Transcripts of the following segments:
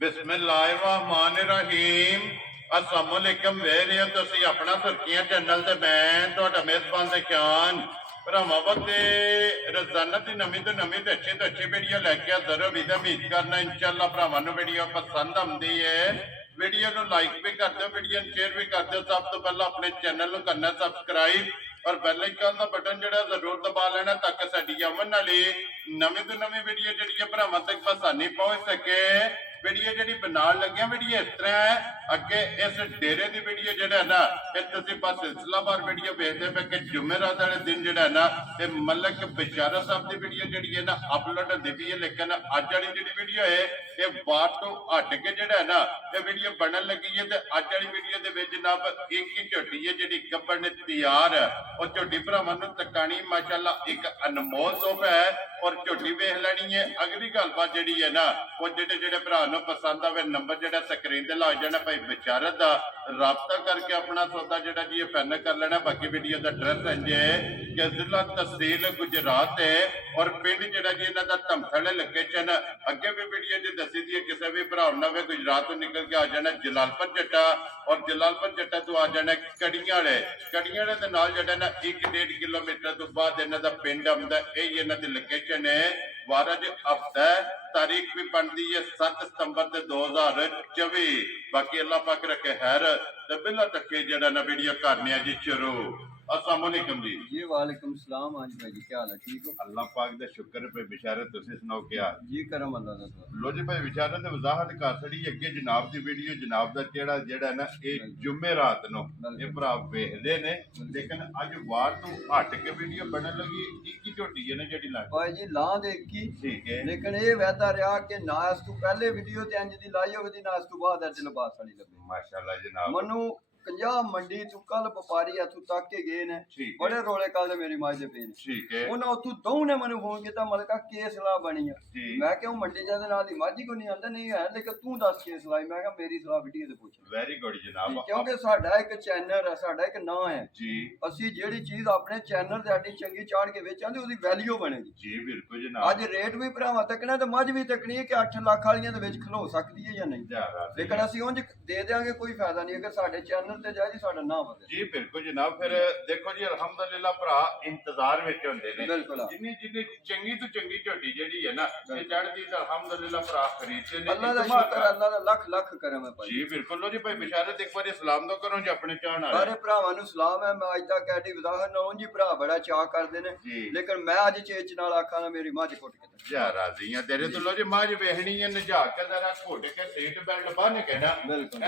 बिस्मिल्लाहिर्रहमानिर्रहीम अस्सलाम वालेकुम वे रहे हो तुसी अपना सुर्खियां चैनल ते मैं तुहाडा मेजबान ज़कियान भरावां वते रोजाना दी नवीं तो अच्छी वीडियो लैके हाज़र हो। उम्मीद करना इंशाअल्लाह भरावां नूं वीडियो पसंद आउंदी है। वीडियो नूं लाइक भी कर दो, वीडियो नूं शेयर भी कर दो। सब तो पहला अपने चैनल नूं करना सबसक्राइब और बैल आइकन का बटन जिहड़ा जरूर दबा लेना ताकि साडी आवन वाली नवीं तो नवीं वीडियो जिहड़ी है भरावां तक आसानी पहुंच सके। वीडियो जी बनाने लगे वीडियो इस तरह है अगे इस डेरे की वीडियो जो ना बस सिलसिलावार वीडियो देखते पे कि जुमेरात वाले दिन जो है ना मलक बशारा साहब की वीडियो जी है ना अपलोड होती पी है। लेकिन अज वाली जी वीडियो है ये बाहर तो हट के जो है ना ये वीडियो बनन लगी है। तो अज वाली वीडियो के जनाब एक ही झोटी है जी गब्बड़ ने तैयार है और झोटी भरावां नूं तकानी माशाअल्लाह एक अनमोल तोहफा है और झोटी वेख लैनी है। अगली गलबात जी है ना वो जेडे भरा पसंद आवे नंबर जो स्क्रीन से ला जाना भाई बशारत का राबता करके अपना सौदा जो जी फाइनल कर लेना। बाकी वीडियो का एड्रैस इंज है कि जिला तहसील गुजरात है और पिंड जो जी इन्हों का धमथड़ लोकेशन अगे भी वीडियो जी दसी दी है। किसी भी भरा ने गुजरात तो निकल के आ जाना जलालपुर जट्टा और जलालपुर जट्टा तो आ जाना कड़ियां वाले के नाल जो ना 1-1.5 किलोमीटर तो बाद इन्हों का पिंड आंदा यही इन्हों की लोकेशन है। वारा जो हफ्ता है तारीख भी बनती है 7 सितंबर 2024। बाकी अल्लाह पाक रखे खैर ते बिला तक जड़ा ना वीडियो करने जी शुरू। अस्सलाम वालेकुम जी वालेकुम सलाम। हाँ जी भाई जी क्या हाल है? ठीक हो? अल्लाह पाक दा शुक्र पे बिशारत तुसी सुनाओ क्या जी करम अल्लाह दा। लो जी भाई बिशारत वजाहत कर छड़ी अगे जनाब दी वीडियो जनाब दा जेड़ा ना ये जुमेरात नो ये भरा वेखदे ने। लेकिन अज वार तो हट के वीडियो बनन लगी एक ही झोटी है ना जेडी ला भाई जी ला दे की ठीक है। लेकिन ये वहदा रहा कि ना इस तू पहले वीडियो ते इंज दी लाई होवे दी ना इस तू बाद अज लिबास वाली लगे माशाल्लाह जनाब मनु 50 मंडी तू कल व्यापारी इथों तक के गए ने बड़े रोले कल मेरी मां दे पे ने ठीक है। उन्हें उतों दो ने मैंने फोन किया मलका के सलाह बनी है। मैं क्यों मंडी जाने नाल दी माजी को नहीं आंदा नहीं है लेकिन तू दस के सलाह मैं कहा मेरी सलाह वीडियो ते पूछ। वेरी गुड जनाब क्योंकि साडा एक चैनल है साडा एक नाम है जी ਅਸੀਂ ਜਿਹੜੀ ਚੀਜ਼ ਆਪਣੇ ਚੈਨਲ ਤੇ ਸਾਡੀ ਚੰਗੀ ਚਾੜ ਕੇ ਵੇਚਾਂਗੇ ਉਹਦੀ ਵੈਲਿਊ ਬਣੇਗੀ ਜੀ ਬਿਲਕੁਲ ਜਨਾਬ। ਅੱਜ ਰੇਟ ਵੀ ਭਰਾਵਾਂ ਤੱਕਣਾ ਤੇ ਮੱਝ ਵੀ ਤੱਕਣੀ ਹੈ ਕਿ 8 ਲੱਖ ਵਾਲੀਆਂ ਦੇ ਵਿੱਚ ਖਲੋ ਸਕਦੀ ਹੈ ਜਾਂ ਨਹੀਂ। ਲੇਕਿਨ ਅਸੀਂ ਉਂਝ ਦੇ ਦੇਾਂਗੇ ਕੋਈ ਫਾਇਦਾ ਨਹੀਂ ਅਗਰ ਸਾਡੇ ਚੈਨਲ ਤੇ ਜਾਏ ਜੀ ਸਾਡਾ ਨਾਮ ਵਧੇ। ਜੀ ਬਿਲਕੁਲ ਜਨਾਬ। ਫਿਰ ਦੇਖੋ ਜੀ ਅਲਹਮਦੁਲਿਲਾ ਭਰਾ ਇੰਤਜ਼ਾਰ ਵਿੱਚ ਹੁੰਦੇ ਨੇ ਜਿੰਨੀ ਚੰਗੀ ਤੋਂ ਚੰਗੀ ਝੋਟੀ ਜਿਹੜੀ ਹੈ ਨਾ ਇਹ ਚੜ੍ਹਦੀ ਤਾਂ ਅਲਹਮਦੁਲਿਲਾ ਭਰਾ ਖਰੀਦਦੇ ਨੇ। ਅੱਲਾਹ ਦਾ ਸ਼ੁਕਰ ਅੱਲਾਹ ਦਾ ਲੱਖ ਲੱਖ ਕਰਮ ਹੈ ਭਾਈ। ਜੀ ਬਿਲਕੁਲ। ਲੋ ਜੀ ਭਾਈ ਬਿਸ਼ਾਰਤ ਇੱਕ ਵਾਰੀ ਸਲਾਮ ਦੋ ਕਰੋ ਜੀ ਆਪਣੇ ਚਾਹਣ ਵਾਲੇ ਸਾਰੇ ਭਰਾਵਾਂ ਨੂੰ ਸਲਾਮ ਹੈ। ਮੈਂ ਅੱਜ ਤੱਕ ਐਡੀ ਵਜ਼ਾਹਤ ਨਾ ਉਂਝ ਹੀ ਭਰਾ ਬੜਾ ਚਾਹ ਕਰਦੇ ਨੇ ਲੇਕਿਨ ਮੈਂ ਅੱਜ ਚੇਚ ਨਾਲ ਆਖਾਂ ਨਾ ਮੇਰੀ ਮੱਝ ਕੁੱਟ ਕੇ ਜਾ ਰਾਜ਼ੀ ਆ ਤੇਰੇ ਤੋਂ। ਲੋ ਜੀ ਮੱਝ ਵੇਖਣੀ ਹੈ ਨਜਾ ਕੇ ਜ਼ਰਾ ਘੁੱਟ ਕੇ ਸੀਟ ਬੈਲਟ ਬੰਨ ਕੇ ਨਾ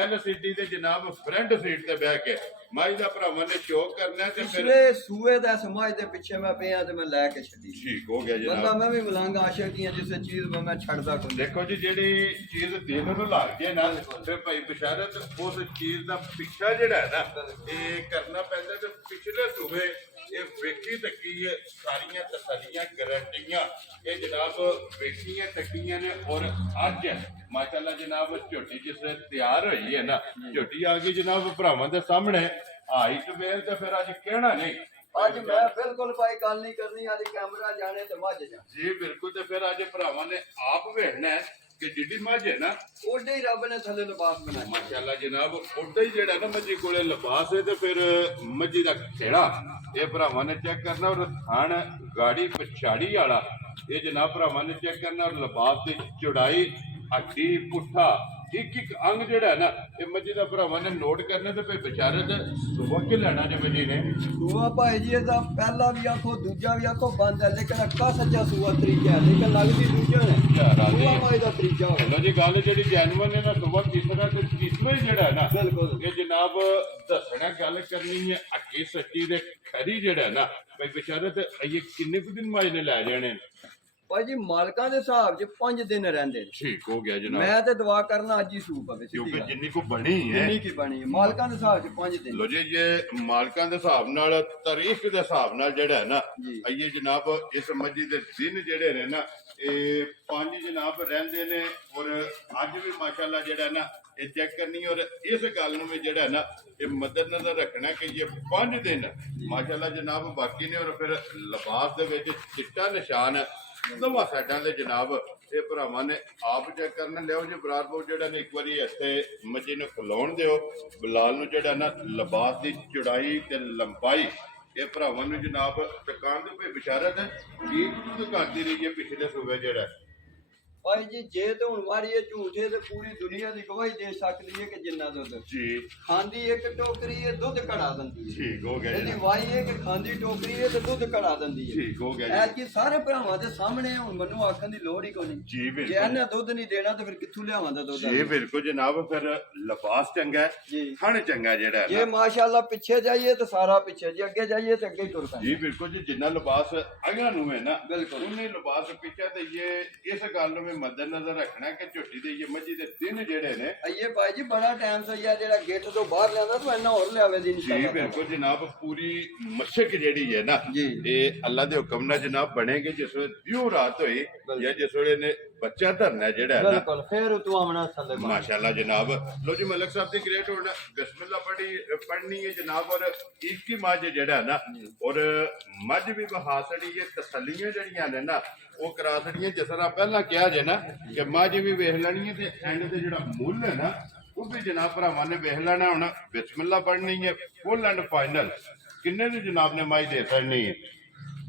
LCD ਤੇ ਜਨਾਬ ਫਰੰਟ ਸੀਟ ਤੇ ਬਹਿ ਕੇ ਮੱਝ ਦਾ ਭਰਾਵਾਂ ਨੇ ਸ਼ੋਅ ਕਰਨਾ ਤੇ ਫਿਰ ਪਿਛਲੇ ਸੂਏ ਦਾ ਸਮਾਜ ਦੇ ਪਿੱਛੇ ਮੈਂ ਪਿਆ ਤੇ ਮੈਂ ਲੈ ਕੇ ਛੱਡੀ। ਠੀਕ ਹੋ ਗਿਆ ਜਨਾਬ। ਬੰਦਾ ਮੈਂ ਵੀ ਮਲੰਗ ਆਸ਼ਿਕ ਦੀਆਂ ਜਿਸੇ ਚੀਜ਼ ਮੈਂ ਛੱਡਦਾ ਕੋਈ। ਦੇਖੋ ਜੀ ਜਿਹੜੀ ਚੀਜ਼ ਦਿਲ ਨੂੰ ਲੱਗ ਜੇ ਨਾ ਫਿਰ ਭਾਈ ਬਿਸ਼ਾਰਤ ਉਸ ਚੀਜ਼ ਦਾ ਪਿੱਛਾ ਜਿਹੜਾ ਹੈ ਨਾ ਇਹ ਕਰਨਾ ਪੈਂਦਾ। ਤੇ ਪਿਛਲੇ ਸੂਏ ਇਹ ਵੇਖੀ ਤੱਕੀ ਹੈ ਸਾਰੀਆਂ ਤਸੱਲੀਆਂ ਗਰੰਟੀਆਂ ਇਹ ਜਨਾਬ ਵੇਖੀਆਂ ਤੱਕੀਆਂ ਨੇ। ਔਰ ਅੱਜ ਮਾਸ਼ਾਅੱਲਾ ਜਨਾਬ ਝੋਟੀ ਜਿਸ ਵੇਲੇ ਤਿਆਰ ਹੋਈ ਹੈ ਨਾ ਝੋਟੀ ਆ ਗਈ ਜਨਾਬ ਭਰਾਵਾਂ ਦੇ ਸਾਹਮਣੇ ਹਾਈਟ ਵੇਲ ਤੇ ਫਿਰ ਅੱਜ ਕਹਿਣਾ ਨਹੀਂ। ਅੱਜ ਮੈਂ ਬਿਲਕੁਲ ਭਾਈ ਗੱਲ ਨਹੀਂ ਕਰਨੀ ਅੱਜ ਕੈਮਰਾ ਜਾਣੇ ਤੇ ਮੱਝ ਜਾ। ਜੀ ਬਿਲਕੁਲ। ਤੇ ਫਿਰ ਅੱਜ ਭਰਾਵਾਂ ਨੇ ਆਪ ਵੇਖਣਾ ਹੈ ਕਿ ਜਿੱਡੀ ਮੱਝ ਹੈ ਨਾ ਉਹਦੇ ਹੀ ਰੱਬ ਨੇ ਥੱਲੇ ਲਿਬਾਸ ਬਣਾਇਆ ਮਾਸ਼ਾਅੱਲਾ ਜਨਾਬ। ਉਹਦਾ ਹੀ ਜਿਹੜਾ ਨਾ ਮੱਝੀ ਕੋਲੇ ਲਿਬਾਸ ਹੈ ਤੇ ਫਿਰ ਮੱਝੀ ਦਾ ਖੇੜਾ ਇਹ ਭਰਾਵਾਂ ਨੇ ਚੈੱਕ ਕਰਨਾ। ਔਰ ਥਣ ਗਾੜੀ ਪਛਾੜੀ ਵਾਲਾ ਇਹ ਜਨਾਬ ਭਰਾਵਾਂ ਨੇ ਚੈੱਕ ਕਰਨਾ। ਔਰ ਲਿਬਾਸ ਦੀ ਚੌੜਾਈ ਹੱਡੀ ਪੁੱਠਾ ਇੱਕ ਇੱਕ ਅੰਗ ਜਿਹੜਾ ਨਾ ਇਹ ਮੱਝੀ ਦਾ ਭਰਾਵਾਂ ਨੇ ਨੋਟ ਕਰਨੇ ਤੇ ਫਿਰ ਵਿਚਾਰਤ ਸੁਬਹ ਕੇ ਲੈਣਾ ਜੇ ਮੱਝੀ ਨੇ ਸੂਆ ਭਾਈ ਜੀ ਇਹਦਾ ਪਹਿਲਾ ਵੀ ਆਖੋ ਦੂਜਾ ਵੀ ਆਖੋ ਬੰਦ ਹੈ ਲੇਕਿਨ ਅੱਕਾ ਸੱਚਾ ਸੂਆ ਤਰੀਕਾ ਹੈ ਲੇਕਿਨ ਲੱਗਦੀ ਦੂਜਾ ਨੇ ਸੂਆ ਭਾਈ ਦਾ ਤਰੀਕਾ ਹੋਵੇ ਜੀ। ਗੱਲ ਜਿਹੜੀ ਜੈਨੂਅਨ ਹੈ ਨਾ ਸੁਬਹ ਤੀਸਰਾ ਤੇ ਤੀਸਰਾ ਹੀ ਜਿਹੜਾ ਨਾ ਬਿਲਕੁਲ ਇਹ ਜਨਾਬ ਦੱਸਣਾ ਗੱਲ ਕਰਨੀ ਹੈ ਅੱਕੀ ਸੱਚੀ ਦੇ ਖਰੀ ਜਿਹੜਾ ਨਾ ਭਾਈ ਵਿਚਾਰਤ ਇਹ ਕਿੰਨੇ ਕੁ ਦਿਨ ਮਾਜ ਨੇ ਲੈ ਜਾਣੇ ਭਾਈ ਜੀ ਮਾਲਕਾਂ ਦੇ ਹਿਸਾਬ 'ਚ 5 ਦਿਨ ਰਹਿੰਦੇ ਨੇ। ਠੀਕ ਹੋ ਗਿਆ ਜਨਾਬ। ਮੈਂ ਤੇ ਦੁਆ ਕਰਨਾ ਅੱਜ ਹੀ ਸੂਪ ਪਵੇ ਕਿਉਂਕਿ ਜਿੰਨੀ ਕੋ ਬਣੀ ਹੈ ਜਿੰਨੀ ਕੀ ਬਣੀ ਹੈ ਮਾਲਕਾਂ ਦੇ ਹਿਸਾਬ 'ਚ 5 ਦਿਨ। ਲੋ ਜੀ ਇਹ ਮਾਲਕਾਂ ਦੇ ਹਿਸਾਬ ਨਾਲ ਤਾਰੀਖ ਦੇ ਹਿਸਾਬ ਨਾਲ ਜਿਹੜਾ ਹੈ ਨਾ ਇਹ ਜਨਾਬ ਇਸ ਮੱਝੀ ਦੇ ਦਿਨ ਜਿਹੜੇ ਨੇ ਨਾ ਇਹ 5 ਜਨਾਬ ਰਹਿੰਦੇ ਨੇ। ਔਰ ਅੱਜ ਵੀ ਮਾਸ਼ਾਅੱਲਾ ਜਿਹੜਾ ਨਾ ਇਹ ਚੈੱਕ ਕਰਨੀ ਔਰ ਇਸ ਗੱਲ ਨੂੰ ਵੀ ਜਿਹੜਾ ਨਾ ਇਹ ਮੱਦਦ ਨਜ਼ਰ ਰੱਖਣਾ ਕਿ ਇਹ 5 ਦਿਨ ਮਾਸ਼ਾਅੱਲਾ ਜਨਾਬ ਬਾਕੀ ਨੇ। ਔਰ ਫਿਰ ਲਿਬਾਸ ਦੇ ਵਿੱਚ ਚਿੱਟਾ ਨਿਸ਼ਾਨ ਦੋਵਾਂ ਸਾਈਡਾਂ ਦੇ ਜਨਾਬ ਇਹ ਭਰਾਵਾਂ ਨੇ ਆਪ ਚੈੱਕ ਕਰਨ ਲਿਆਓ ਜੇ ਬਰਾਬਰ ਜਿਹੜਾ ਨੇ ਇੱਕ ਵਾਰੀ ਇੱਥੇ ਮੱਝੀ ਨੂੰ ਖਲੋਣ ਦਿਓ ਬਲਾਲ ਨੂੰ ਜਿਹੜਾ ਨਾ ਲਿਬਾਸ ਦੀ ਚੌੜਾਈ ਤੇ ਲੰਬਾਈ ਇਹ ਭਰਾਵਾਂ ਨੂੰ ਜਨਾਬ ਦੁਕਾਨ ਦੇ ਕੋਈ ਬਿਸ਼ਾਰਤ ਹੈ ਕੀ ਦੁੱਧ ਘਾਟੀ ਰਹੀ ਹੈ ਪਿਛਲੇ ਸੂਬੇ ਜਿਹੜਾ ਭਾਈ ਜੀ ਜੇ ਤੇ ਹੁਣ ਵਾਰੀ ਇਹ ਝੂਠੇ ਤੇ ਪੂਰੀ ਦੁਨੀਆ ਦੀ ਗਵਾਹੀ ਦੇ ਸਕਦੀ ਹੈ ਕਿ ਜਿੰਨਾ ਦੁੱਧ ਜੀ ਖਾਂਦੀ ਇੱਕ ਟੋਕਰੀ ਇਹ ਦੁੱਧ ਕਢਾ ਦਿੰਦੀ ਹੈ ਠੀਕ ਹੋ ਗਿਆ ਇਹਦੀ ਜੀ ਵਾਈ ਹੈ ਕਿ ਖਾਂਦੀ ਟੋਕਰੀ ਇਹ ਤੇ ਦੁੱਧ ਕਢਾ ਦਿੰਦੀ ਹੈ ਠੀਕ ਹੋ ਗਿਆ ਐ ਕਿ ਸਾਰੇ ਭਰਾਵਾਂ ਦੇ ਸਾਹਮਣੇ ਹੁਣ ਮੈਨੂੰ ਆਖਣ ਦੀ ਲੋੜ ਹੀ ਕੋਈ ਨਹੀਂ ਜੀ ਜੇ ਬਿਲਕੁਲ ਇਹਨੇ ਦੁੱਧ ਨਹੀਂ ਦੇਣਾ ਤਾਂ ਫਿਰ ਕਿੱਥੋਂ ਲਿਆਵਾਂ ਦਾ ਦੁੱਧ ਜੀ ਬਿਲਕੁਲ ਜਨਾਬ ਫਿਰ ਲਿਬਾਸ ਚੰਗਾ ਹੈ ਜੀ ਥਣ ਚੰਗਾ ਜਿਹੜਾ ਹੈ ਜੇ ਨਾ ਮਾਸ਼ਾਅੱਲਾ ਪਿੱਛੇ ਜਾਈਏ ਤਾਂ ਸਾਰਾ ਪਿੱਛੇ ਜੇ ਅੱਗੇ ਜਾਈਏ ਤਾਂ ਅੱਗੇ ਹੀ ਤੁਰ ਪੈਂਦਾ ਜੀ ਬਿਲਕੁਲ ਜੀ ਜਿੰਨਾ ਲਿਬਾਸ ਅਗਲਾ ਨੂੰ ਹੈ ਨਾ ਬਿਲਕੁਲ। ਉਹਨੇ ਲਿਬਾਸ ਪਿੱਛੇ ਤੇ ਇਹ ਇਸ ਗੱਲ ਨੂੰ ਵੀ ਮੱਦੇਨਜ਼ਰ ਰੱਖਣਾ ਕਿ ਝੋਟੀ ਦੇ ਇਹ ਮੱਝੀ ਦੇ ਦਿਨ ਜਿਹੜੇ ਨੇ ਅਈਏ ਭਾਈ ਜੀ ਬੜਾ ਟਾਈਮ ਸਈਆ ਜਿਹੜਾ ਗੇਟ ਤੋਂ ਬਾਹਰ ਲਿਆਂਦਾ ਤੂੰ ਇੰਨਾ ਹੋਰ ਲਿਆਵੇ ਦੀ ਜੀ ਬਿਲਕੁਲ ਜਨਾਬ ਪੂਰੀ ਮਸ਼ਕ ਜਿਹੜੀ ਹੈ ਨਾ ਜੀ। ਇਹ ਅੱਲਾ ਦੇ ਹੁਕਮ ਨਾਲ ਜਨਾਬ ਬਣੇਗੀ ਜਿਸ ਵੇਲੇ ਦਿਓ ਰਾਤ ਹੋਈ ਜਾਂ ਜਿਸ ਵੇਲੇ ਨੇ ਬੱਚਾ ਧਰਨਾ ਜਿਹੜਾ ਹੈ ਨਾ ਬਿਲਕੁਲ ਫੇਰ ਤੂੰ ਆਵਣਾ ਥੱਲੇ माशाल्लाह जनाब लो जी मलिक साहब की ग्रेट होना बिस्मिल्लाह पढ़नी है जनाब और ईद की मझ जेड़ा है ना और मझ भी बहा छड़ी है तसल्लियां जड़ियां ने ना वो करा छड़ियां जिस तरह पहला कहा जे ना कि मझ भी वेख लेनी है ते एंड ते जेड़ा मुੱਲ है ना वो भी जनाब भरावां ने वेख लेना हुण बिस्मिल्लाह पढ़नी है फुल एंड फाइनल किन्ने दी जनाब ने मझ दे छड़नी है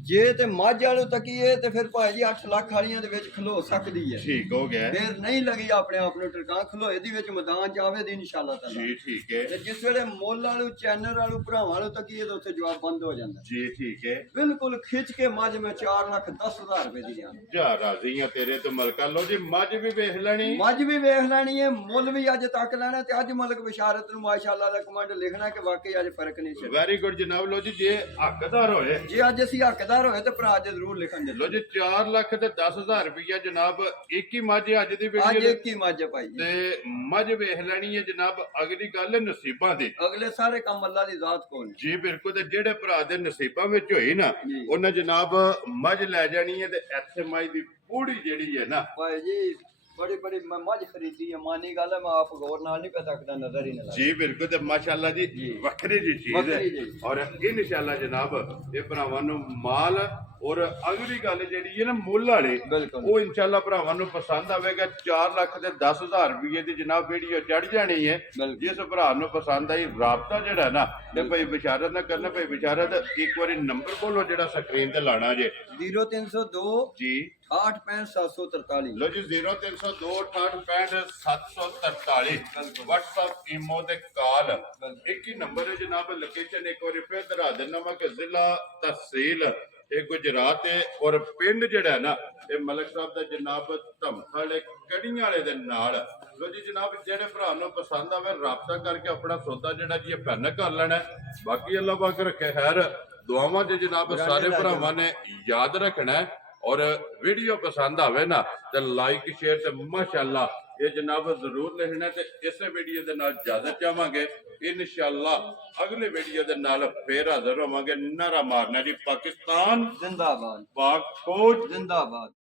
ਜੇ ਤੇ ਮੱਝ ਵਾਲੂ ਤਕੀਏ ਤੇ ਫਿਰ ਭਾਈ ਜੀ 8 ਲੱਖ ਵਾਲੀਆਂ ਦੇ ਵਿੱਚ ਖਲੋ ਸਕਦੀ ਹੈ ठीक हो गया ਫਿਰ ਨਹੀਂ ਲੱਗੀ ਆਪਣੇ ਆਪ ਨੂੰ ਟਰਕਾਂ ਖਲੋ ਇਹਦੀ ਵਿੱਚ ਮੈਦਾਨ ਜਾਵੇ ਦੀ ਇਨਸ਼ਾਅੱਲਾ ਤਾਲਾ जी ठीक है ਤੇ ਜਿਸ ਵੇਲੇ ਮੁੱਲ ਵਾਲੂ ਚੈਨਲ ਵਾਲੂ ਭਰਾਵਾਂ ਵਾਲੂ ਤਕੀਏ ਤਾਂ ਉੱਥੇ ਜਵਾਬ ਬੰਦ ਹੋ ਜਾਂਦਾ जी ठीक है ਬਿਲਕੁਲ ਖਿੱਚ ਕੇ ਮੱਝ ਮੈਂ 4,10,000 ਰੁਪਏ ਦੀ ਲਿਆ जा राजी हैं तेरे तो मलका लो जी मझ भी वेख लेनी ਮੱਝ ਵੀ ਵੇਖ ਲੈਣੀ ਹੈ ਮੁੱਲ ਵੀ ਅੱਜ ਤੱਕ ਲੈਣਾ ਤੇ ਅੱਜ ਮਲਕ ਬਿਸ਼ਾਰਤ ਨੂੰ ਮਾਸ਼ਾਅੱਲਾ ਦਾ ਕਮੈਂਟ ਲਿਖਣਾ ਕਿ ਵਾਕਈ ਅੱਜ ਫਰਕ ਨਹੀਂ ਸੀ ਵੈਰੀ ਗੁੱਡ ਜਨਾਬ ਲੋ ਜੀ ਜੇ ਹੱਕਦਾਰ ਹੋਏ ਜੇ ਅੱਜ ਅਸੀਂ ਹੱਕਦਾਰ ਹੋਏ ਤੇ ਭਰਾ ਅੱਜ ਜ਼ਰੂਰ ਲਿਖਣ ਦੇ ਲੋ ਜੀ 4 ਲੱਖ ਤੇ 10,000 ਰੁਪਇਆ ਜਨਾਬ ਇੱਕ ਹੀ ਮੱਝ ਅੱਜ ਦੀ ਅੱਜ ਵੀਡੀਓ ਇੱਕ ਹੀ ਮੱਝ ਹੈ ਭਾਈ ਜੀ ਤੇ ਮੱਝ ਵੇਖ ਲੈਣੀ ਹੈ ਜਨਾਬ ਅਗਲੀ ਗੱਲ ਹੈ ਨਸੀਬਾਂ ਦੀ ਅਗਲੇ ਸਾਰੇ ਕੰਮ ਅੱਲਾ ਦੀ ਜ਼ਾਤ ਕੋਲ ਨੇ। ਜੀ ਬਿਲਕੁਲ ਤੇ ਜਿਹੜੇ ਭਰਾ ਦੇ ਨਸੀਬਾਂ ਵਿੱਚ ਹੋਈ ਨਾ ਜੀ। ਉਹਨਾਂ ਜਨਾਬ ਮੱਝ ਲੈ ਜਾਣੀ ਹੈ ਤੇ ਐਥੇ ਮੱਝ ਦੀ ਪੂੜੀ ਜਿਹੜੀ ਹੈ ਨਾ ਭਾਈ ਜੀ ਬੜੀ ਮੈਂ ਮੱਝ ਖਰੀਦੀ ਹੈ ਮਾਨੀ ਗੱਲ ਹੈ ਮੈਂ ਆਪ ਗੌਰ ਨਾਲ ਨਹੀਂ ਪਤਾ ਸਕਦਾ ਨਜ਼ਰ ਹੀ ਨਾ ਲੱਗੇ ਜੀ ਬਿਲਕੁਲ ਤੇ ਮਾਸ਼ਾਅੱਲਾ ਜੀ ਜੀ। ਵੱਖਰੀ ਜੀ ਚੀਜ਼ ਹੈ ਵੱਖਰੀ ਜੀ। ਔਰ ਇਨਸ਼ਾਅੱਲਾ ਜਨਾਬ ਇਹ ਭਰਾਵਾਂ ਨੂੰ ਮਾਲ ਔਰ ਅਗਲੀ ਗੱਲ ਜਿਹੜੀ ਹੈ ਨਾ ਮੁੱਲ ਵਾਲੀ ਬਿਲਕੁਲ। ਉਹ ਇਨਸ਼ਾਅੱਲਾ ਭਰਾਵਾਂ ਨੂੰ ਪਸੰਦ ਆਵੇਗਾ 4 ਲੱਖ ਤੇ 10,000 ਰੁਪਏ ਦੀ ਜਨਾਬ ਵੀਡੀਓ ਚੜ ਜਾਣੀ ਹੈ ਬਿਲਕੁਲ। ਜਿਸ ਭਰਾ ਨੂੰ ਪਸੰਦ ਆਈ ਰਾਬਤਾ ਜਿਹੜਾ ਨਾ ਤੇ ਭਾਈ ਬਿਸ਼ਾਰਤ ਨਾ ਕਰਨਾ ਭਾਈ ਬਿਸ਼ਾਰਤ ਇੱਕ ਵਾਰੀ ਨੰਬਰ ਬੋਲੋ ਜਿਹੜਾ ਸਕਰੀਨ ਤੇ ਲਾਣਾ ਜੇ 0302 ਜੀ 6865 743 ਲੋ ਜੀ 0302 6865 743 WhatsApp ਈਮੋ ਤੇ ਕਾਲ ਇੱਕ ਹੀ ਨੰਬਰ ਹੈ ਜਨਾਬ ਲੋਕੇਸ਼ਨ ਇੱਕ ਵਾਰੀ ਫਿਰ ਦਰਾ ਦੇਣਾ ਵਾ ਕਿ ਜ਼ਿਲ੍ਹਾ ਤਹਿਸੀਲ ਇਹ ਗੁਜਰਾਤ ਹੈ ਔਰ ਪਿੰਡ ਜਿਹੜਾ ਹੈ ਨਾ ਇਹ ਮਲਕ ਸਾਹਿਬ ਦਾ ਜਨਾਬ ਧਮਖਲ ਕੜੀਆਂ ਵਾਲੇ ਦੇ ਨਾਲ ਲੋ ਜੀ ਜਨਾਬ ਜਿਹੜੇ ਭਰਾ ਨੂੰ ਪਸੰਦ ਆਵੇ ਰਾਬਤਾ ਕਰਕੇ ਆਪਣਾ ਸੌਦਾ ਜਿਹੜਾ ਜੀ ਇਹ ਪੈਨ ਕਰ ਲੈਣਾ ਹੈ। ਬਾਕੀ ਅੱਲਾਹ ਪਾਕ ਰੱਖੇ ਖੈਰ ਦੁਆਵਾਂ ਚ ਜਨਾਬ ਸਾਰੇ ਭਰਾਵਾਂ ਨੇ ਯਾਦ ਰੱਖਣਾ ਹੈ ਔਰ ਵੀਡੀਓ ਪਸੰਦ ਆਵੇ ਨਾ ਤੇ ਲਾਈਕ ਸ਼ੇਅਰ ਤੇ ਮਾਸ਼ਾਅੱਲਾ ਇਹ ਜਨਾਬ ਜ਼ਰੂਰ ਲਿਖਣਾ ਤੇ ਇਸੇ ਵੀਡੀਓ ਦੇ ਨਾਲ ਇਜਾਜ਼ਤ ਚਾਹਾਂਗੇ ਇਨਸ਼ਾਅੱਲਾ ਅਗਲੇ ਵੀਡੀਓ ਦੇ ਨਾਲ ਫੇਰ ਹਾਜ਼ਰ ਹੋਵਾਂਗੇ ਨਾਰਾ ਮਾਰਨਾ ਜੀ ਪਾਕਿਸਤਾਨ ਜ਼ਿੰਦਾਬਾਦ ਪਾਕ ਫੌਜ ਜ਼ਿੰਦਾਬਾਦ